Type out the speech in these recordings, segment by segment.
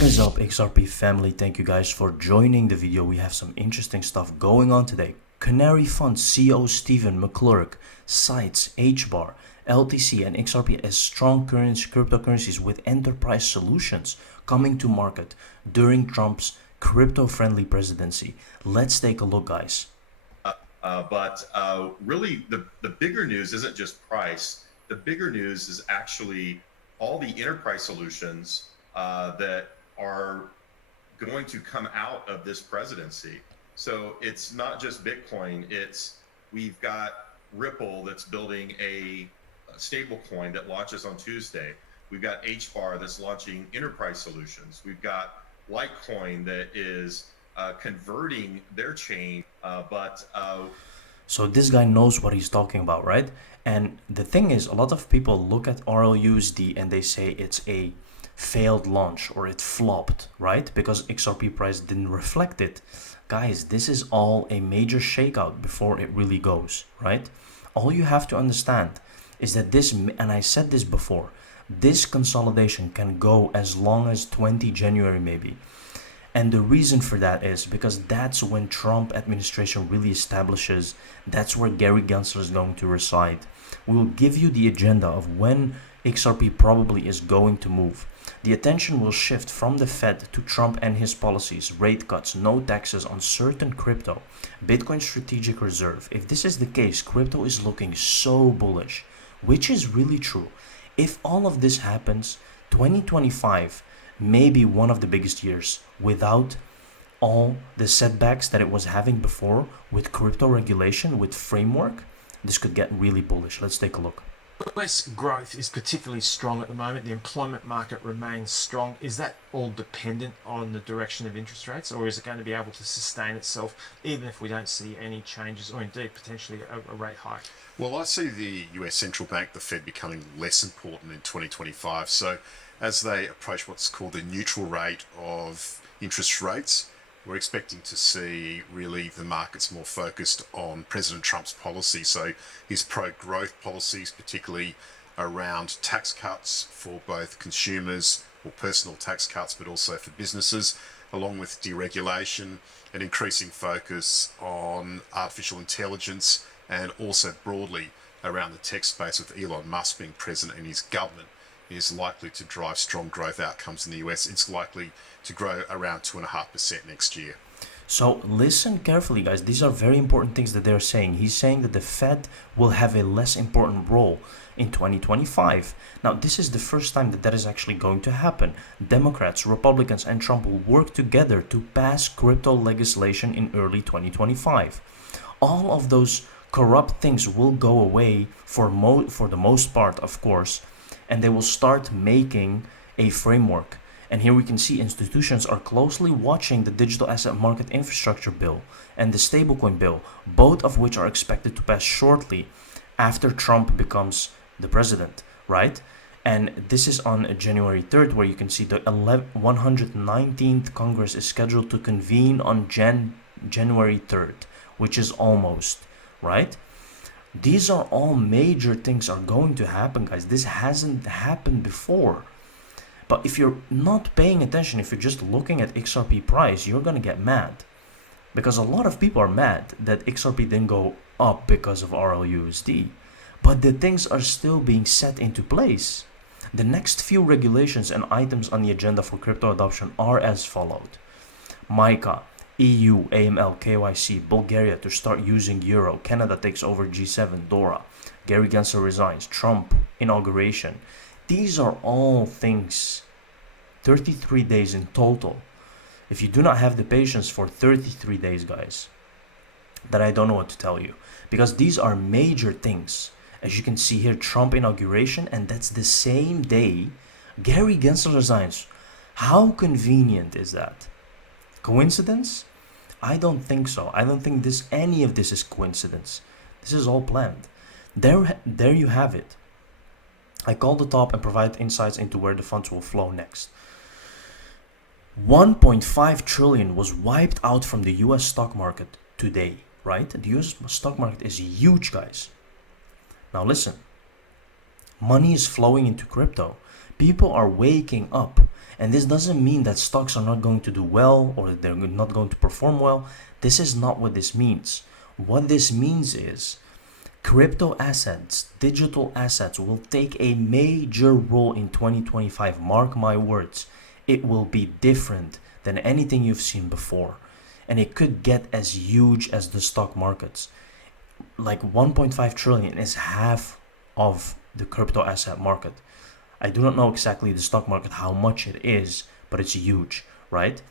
What is up, XRP family? Thank you guys for joining the video. We have some interesting stuff going on today. Canary Fund CEO Stephen McClurg cites HBAR, LTC and XRP as strong cryptocurrencies with enterprise solutions coming to market during Trump's crypto-friendly presidency. Let's take a look, guys. Really, the bigger news isn't just price. The bigger news is actually all the enterprise solutions that are going to come out of this presidency. So it's not just Bitcoin. We've got Ripple that's building a stable coin that launches on Tuesday. We've got HBAR that's launching enterprise solutions. We've got Litecoin that is converting their chain, So this guy knows what he's talking about, right? And the thing is, a lot of people look at RLUSD and they say it's a failed launch or it flopped, right? Because XRP price didn't reflect it. Guys, this is all a major shakeout before it really goes, right? All you have to understand is that this, and I said this before, this consolidation can go as long as 20 January maybe. And the reason for that is because that's when Trump administration really establishes, that's where Gary Gensler is going to reside. We will give you the agenda of when XRP probably is going to move. The attention will shift from the Fed to Trump and his policies, rate cuts, no taxes on certain crypto, Bitcoin strategic reserve. If this is the case, crypto is looking so bullish, which is really true. If all of this happens, 2025 may be one of the biggest years without all the setbacks that it was having before with crypto regulation, with framework. This could get really bullish. Let's take a look. US growth is particularly strong at the moment. The employment market remains strong. Is that all dependent on the direction of interest rates, or is it going to be able to sustain itself even if we don't see any changes or indeed potentially a rate hike? Well, I see the US central bank, the Fed, becoming less important in 2025. So as they approach what's called the neutral rate of interest rates, we're expecting to see really the markets more focused on President Trump's policy. So his pro-growth policies, particularly around tax cuts for both consumers or personal tax cuts, but also for businesses, along with deregulation, an increasing focus on artificial intelligence, and also broadly around the tech space with Elon Musk being president and his government is likely to drive strong growth outcomes in the US. It's likely to grow around 2.5% next year. So listen carefully, guys. These are very important things that they're saying. He's saying that the Fed will have a less important role in 2025. Now, this is the first time that is actually going to happen. Democrats, Republicans, and Trump will work together to pass crypto legislation in early 2025. All of those corrupt things will go away for the most part, of course, and they will start making a framework. And here we can see institutions are closely watching the digital asset market infrastructure bill and the stablecoin bill, both of which are expected to pass shortly after Trump becomes the president, right? And this is on January 3rd, where you can see the 119th Congress is scheduled to convene on January 3rd, which is almost, right? These are all major things are going to happen, guys. This hasn't happened before. But if you're not paying attention, if you're just looking at XRP price, you're going to get mad. Because a lot of people are mad that XRP didn't go up because of RLUSD. But the things are still being set into place. The next few regulations and items on the agenda for crypto adoption are as followed. MiCA, EU, AML, KYC, Bulgaria to start using Euro, Canada takes over G7, DORA, Gary Gensler resigns, Trump inauguration. These are all things, 33 days in total. If you do not have the patience for 33 days, guys, then I don't know what to tell you. Because these are major things. As you can see here, Trump inauguration, and that's the same day Gary Gensler resigns. How convenient is that? Coincidence? I don't think so. I don't think any of this is coincidence. This is all planned. There you have it. I call the top and provide insights into where the funds will flow next. 1.5 trillion was wiped out from the US stock market today, right? The US stock market is huge, guys. Now listen. Money is flowing into crypto. People are waking up. And this doesn't mean that stocks are not going to do well or that they're not going to perform well. This is not what this means. What this means is crypto assets, digital assets will take a major role in 2025. Mark my words. It will be different than anything you've seen before. And it could get as huge as the stock markets. Like 1.5 trillion is half of the crypto asset market. I do not know exactly the stock market, how much it is, but it's huge, right?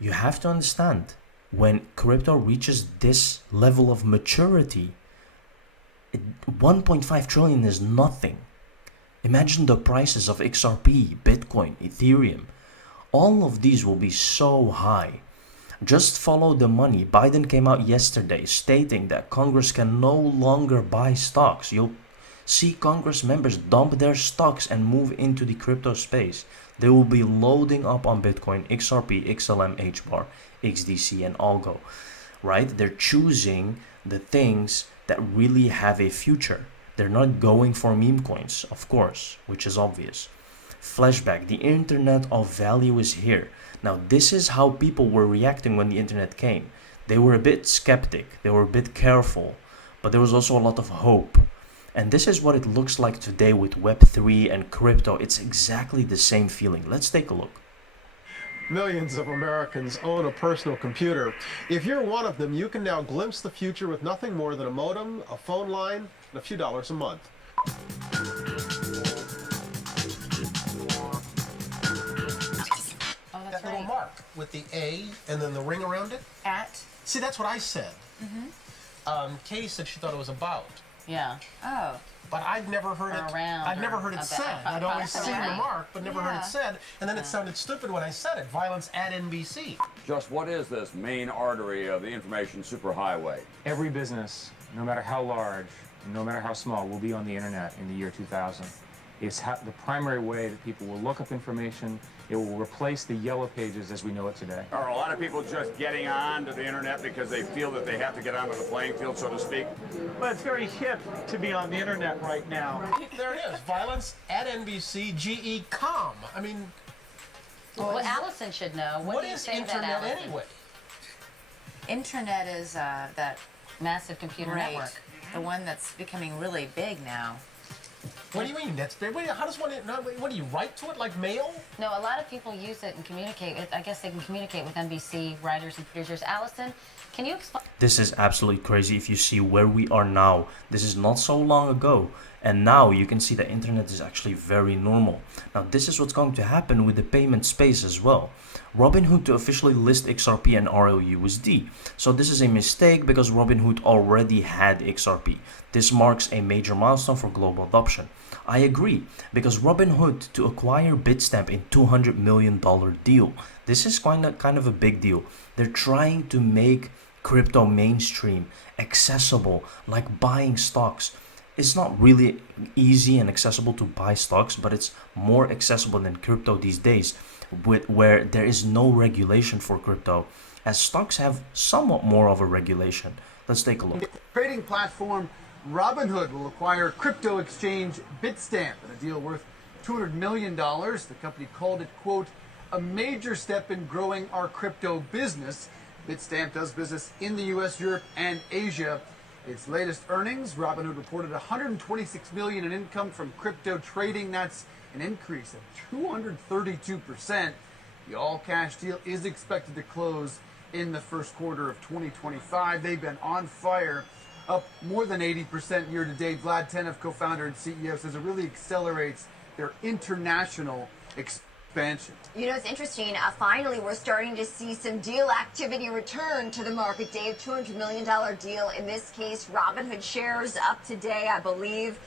You have to understand, when crypto reaches this level of maturity, 1.5 trillion is nothing. Imagine the prices of XRP, Bitcoin, Ethereum. All of these will be so high. Just follow the money. Biden came out yesterday stating that Congress can no longer buy stocks. You'll see Congress members dump their stocks and move into the crypto space. They will be loading up on Bitcoin, XRP, XLM, HBAR, XDC, and Algo, right? They're choosing the things that really have a future. They're not going for meme coins, of course, which is obvious. Flashback, the internet of value is here. Now, this is how people were reacting when the internet came. They were a bit skeptic, they were a bit careful, but there was also a lot of hope. And this is what it looks like today with Web3 and crypto. It's exactly the same feeling. Let's take a look. Millions of Americans own a personal computer. If you're one of them, you can now glimpse the future with nothing more than a modem, a phone line, and a few dollars a month. Oh, that's That little right. mark with the A and then the ring around it. At? See, that's what I said. Katie said she thought it was about. Yeah. Oh. But I'd never heard Or it. around I'd never or heard it about. said. I'd always seen the Right. mark, but never heard Yeah. it said. And then it sounded stupid when I said it. Violence at NBC. Just what is this main artery of the information superhighway? Every business, no matter how large, no matter how small, will be on the internet in the year 2000. It's the primary way that people will look up information. It will replace the yellow pages as we know it today. Are a lot of people just getting on to the internet because they feel that they have to get onto the playing field, so to speak? Well, it's very hip to be on the internet right now. There it is. Violence at NBC, GE.com. I mean, Well, Allison should know. what do you is say to that, internet Allison? anyway? Internet is that Massive computer network. the one that's becoming really big now. What do you mean? That's big. Wait, how does one? No, what do you write to it like mail? No, a lot of people use it and communicate. I guess they can communicate with NBC writers and producers. Allison, can you explain? This is absolutely crazy. If you see where we are now, this is not so long ago. And now you can see the internet is actually very normal. Now this is what's going to happen with the payment space as well. Robinhood to officially list XRP and RLUSD. So this is a mistake because Robinhood already had XRP. This marks a major milestone for global adoption. I agree, because Robinhood to acquire Bitstamp in $200 million deal. This is kind of a big deal. They're trying to make crypto mainstream, accessible, like buying stocks. It's not really easy and accessible to buy stocks, but it's more accessible than crypto these days, where there is no regulation for crypto, as stocks have somewhat more of a regulation. Let's take a look. Trading platform Robinhood will acquire crypto exchange Bitstamp in a deal worth $200 million. The company called it, quote, a major step in growing our crypto business. Bitstamp does business in the U.S., Europe, and Asia. Its latest earnings, Robinhood reported $126 million in income from crypto trading. That's an increase of 232%. The all-cash deal is expected to close in the first quarter of 2025. They've been on fire, up more than 80% year to date. Vlad Tenev, co-founder and CEO, says it really accelerates their international expansion. You know, it's interesting. Finally, we're starting to see some deal activity return to the market. Dave, $200 million deal. In this case, Robinhood shares up today, I believe,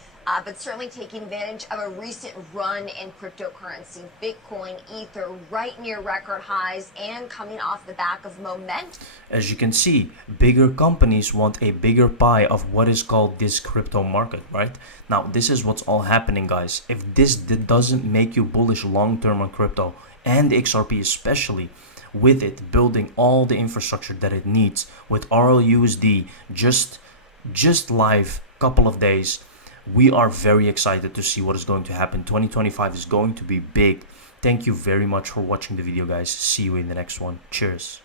but certainly taking advantage of a recent run in cryptocurrency. Bitcoin, Ether, right near record highs and coming off the back of momentum. As you can see, bigger companies want a bigger pie of what is called this crypto market, right? Now, this is what's all happening, guys. If this doesn't make you bullish long-term on crypto, and XRP especially, with it building all the infrastructure that it needs, with RLUSD just live couple of days, we are very excited to see what is going to happen. 2025 is going to be big. Thank you very much for watching the video, guys. See you in the next one. Cheers.